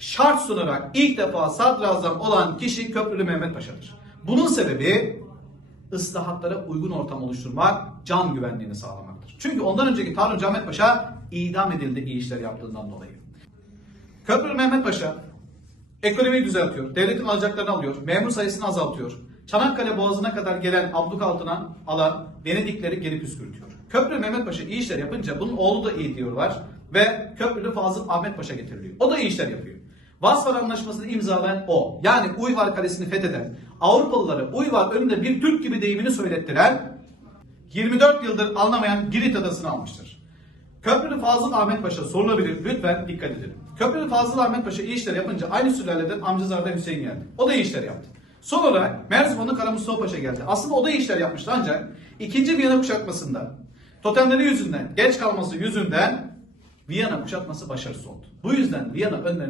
şart sunarak ilk defa sadrazam olan kişi Köprülü Mehmet Paşa'dır. Bunun sebebi ıslahatlara uygun ortam oluşturmak, can güvenliğini sağlamaktır. Çünkü ondan önceki Tanrı Ahmet Paşa idam edildi iyi işler yaptığından dolayı. Köprülü Mehmet Paşa ekonomiyi düzeltiyor, devletin alacaklarını alıyor, memur sayısını azaltıyor. Çanakkale Boğazı'na kadar gelen abluk altına alan Venedikleri geri püskürtüyor. Köprülü Mehmet Paşa iyi işler yapınca bunun oğlu da iyi diyorlar ve Köprülü Fazıl Ahmet Paşa getiriliyor. O da iyi işler yapıyor. Vasfar Anlaşması'nı imzalayan o. Yani Uyvar Kalesi'ni fetheden, Avrupalılara Uyvar önünde bir Türk gibi deyimini söylettiren 24 yıldır anlamayan Girit Adası'nı almıştır. Köprülü Fazıl Ahmet Paşa sorulabilir. Lütfen dikkat edin. Köprülü Fazıl Ahmet Paşa iyi işler yapınca aynı sülaleden amcazade Hüseyin geldi. O da iyi işler yaptı. Son olarak Merzifonlu Kara Mustafa Paşa geldi. Aslında o da iyi işler yapmıştı ancak ikinci Viyana kuşatmasında totemleri yüzünden, geç kalması yüzünden Viyana kuşatması başarısız oldu. Bu yüzden Viyana önlerinde